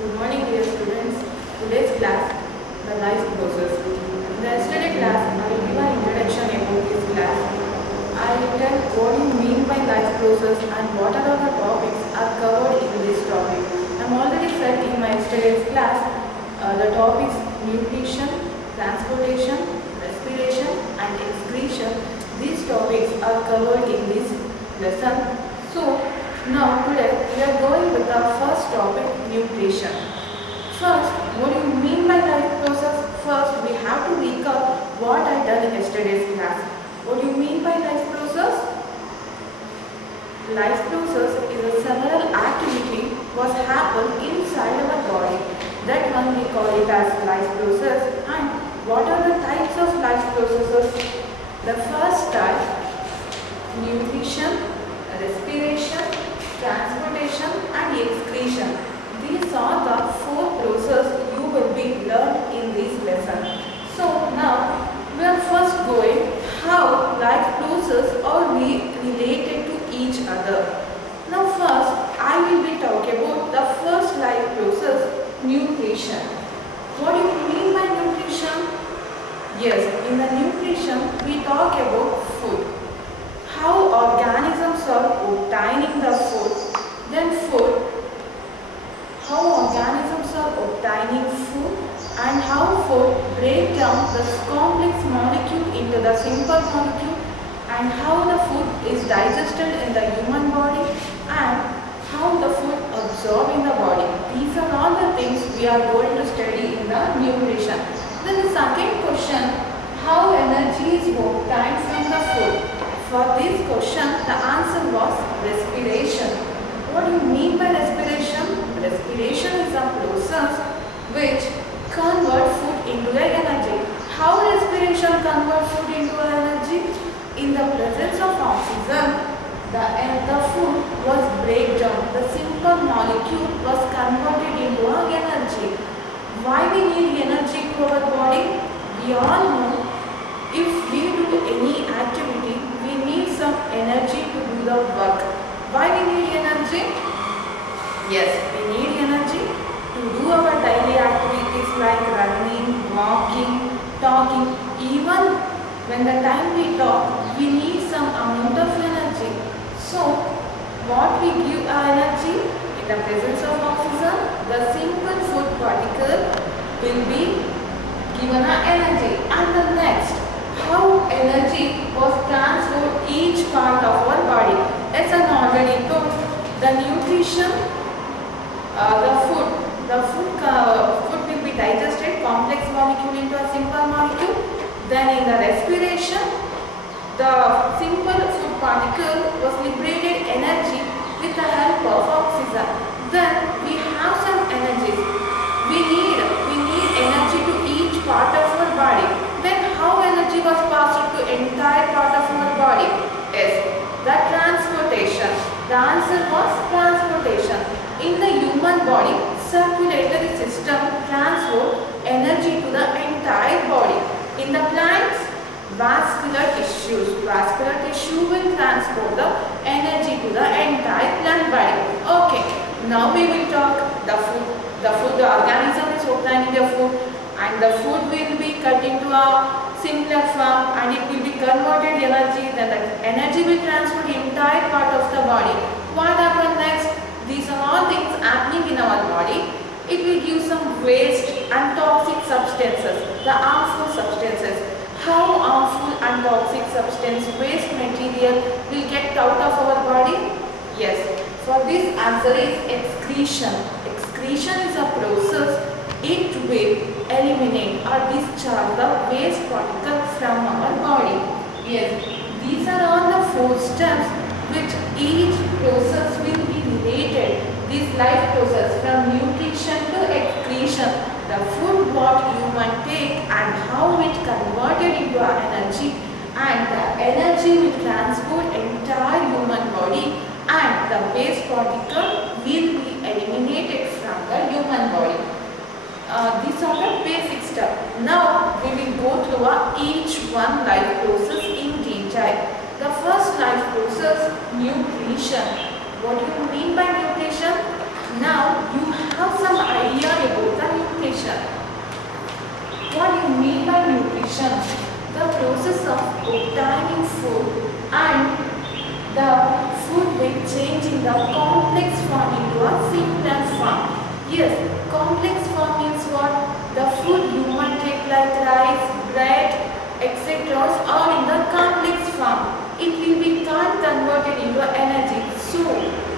Good morning, dear students. Today's class, the life process. In the yesterday class, I will give an introduction about this class. I will tell what you mean by life process and what are the topics are covered in this topic. I am already said in my yesterday's class, the topics nutrition, transportation, respiration and excretion. These topics are covered in this lesson. So, now today we are going with the first topic, nutrition. First, what do you mean by life process? First, we have to recall what I done in yesterday's class. What do you mean by life process? Life process is a several activity was happen inside our body. That one we call it as life process. And what are the types of life processes? The first type, nutrition, respiration, transportation and excretion. These are the four processes you will be learned in this lesson. So now we are first going how life processes are related to each other. Now first I will be talking about the first life process, nutrition. What do you mean by nutrition? Yes, in the nutrition we talk about food. How organisms are obtaining the food, then food, how organisms are obtaining food and how food break down the complex molecule into the simple molecule and how the food is digested in the human body and how the food absorbed in the body. These are all the things we are going to study in the nutrition. Then the second question, how energy is obtained from the food? For this question, the answer was respiration. What do you mean by respiration? Respiration is a process which converts food into energy. How respiration converts food into energy? In the presence of oxygen, the food was break down. The simple molecule was converted into energy. Why we need energy to our body? We all know if we do any activity, we need some energy to do the work. Why we need energy? Yes, we need energy to do our daily activities like running, walking, talking. Even when the time we talk, we need some amount of energy. So, what we give our energy? In the presence of oxygen, the simple food particle will be given our energy. And the next, how energy was transferred each part of our body. As I already told, the nutrition, the food will be digested, complex molecule into a simple molecule. Then in the respiration, the simple food particle was liberated energy with the help of oxygen. Then we have some energies. We need energy to each part of our body. Then how energy was passed to entire part of our body? Yes, the transportation. The answer was transportation. In the human body, circulatory system transfer energy to the entire body. In the plants, vascular tissues. Vascular tissue will transport the energy to the entire plant body. Okay, now we will talk the food. The organism is obtaining the food and the food will be cut into a simpler form and it will be converted energy. Then the energy will transfer the entire part of the body. What happens next? These are all things happening in our body. It will give some waste and toxic substances, the harmful substances. How harmful and toxic substance waste material will get out of our body? Yes, for this answer is excretion. Excretion is a process it will eliminate or discharge the waste particle from our body. Yes, these are all the four steps which each process will be related. This life process from nutrition to excretion, the food what human take and how it converted into energy and the energy will transport entire human body and the waste particle will be eliminated from the human body. These are the basic steps. Now we will go through each one life process in detail. The first life process, nutrition. What do you mean by nutrition? Now you have some idea nutrition. What do you mean by nutrition? The process of obtaining food and the food will change in the complex form into a simpler form. Yes, complex form means what? The food human take like rice, bread, etc. are in the complex form. It will be converted into energy. So,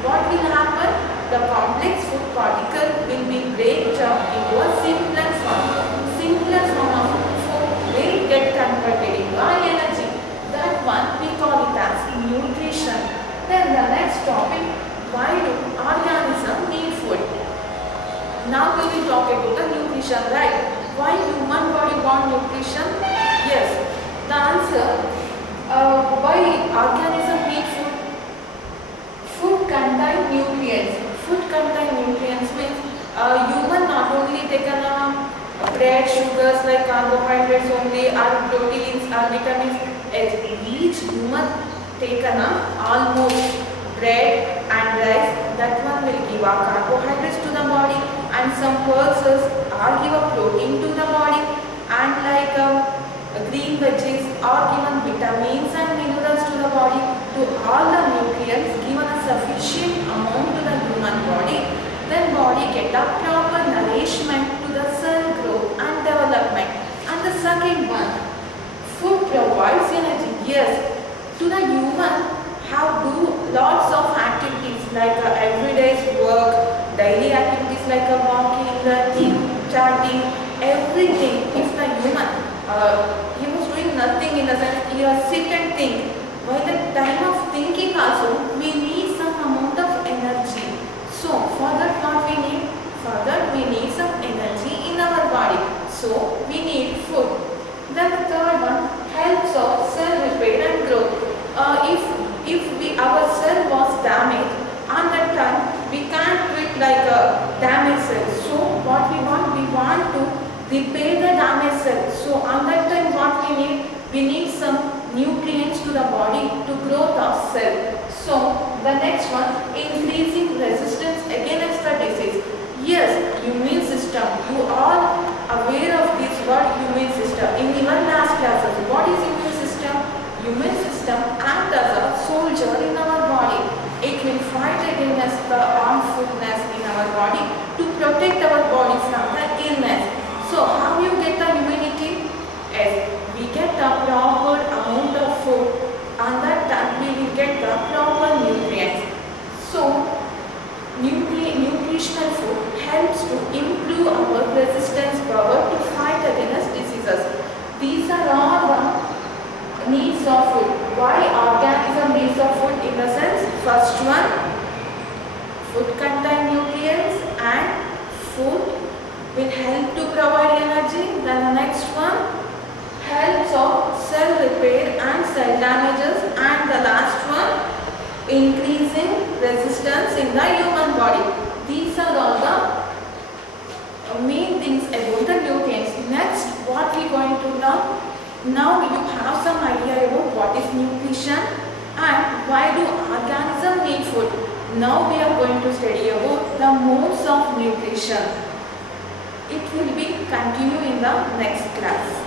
what will happen? The complex food particle will be break down into a simpler form. Simpler form of food will get converted into energy. That one we call it as nutrition. Then the next topic, why do organisms need food? Now we will talk about the nutrition, right? Why human body want nutrition? Yes, the answer, why organism need food? Food contain nutrients. Food contain nutrients means human not only taken bread, sugars like carbohydrates only, or proteins or vitamins. Each human taken almost bread and rice. That one will give a carbohydrates to the body, and some pulses are give a protein to the body, and like green veggies are given vitamins and minerals to the body. To all the nutrients given a sufficient amount to the human body, then body get a proper nourishment to the cell growth and development. And the second one, food provides energy. Yes, to the human have do lots of activities like everyday work, daily activities like walking, learning, chatting, everything. If the human he was doing nothing in the sense he was sit and think. By the time of thinking also we need some amount of energy. So for that what we need? For that we need some energy in our body. So we need food. Then the third one, helps of cell repair and growth. If our cell was damaged, on that time we can't treat like a damaged cell. So what we want to repair the damaged cell. So on that time what we need? We need some nutrients to the body to grow the cell. So the next one, increasing resistance against the disease. Yes, immune system. You are aware of this word immune system. In your last classes, what is immune system? Immune system acts as a soldier in our body. It will fight against the harmfulness in our body to protect our body from the illness. So how you get the immunity? As we get the proper amount of food, and that time we will get the proper nutrients. So nutritional food helps to improve our resistance power to fight against diseases. These are all the needs of food. Why organism needs of food? In the sense, first one, food contain nutrients and food will help to provide energy. Then the next one, helps of cell repair and cell damages, and the last one, increasing resistance in the human body. These are all the main things about the nutrients. Next, what we are going to learn? Now you have some idea about what is nutrition and why do organisms need food. Now we are going to study about the modes of nutrition. It will be continue in the next class.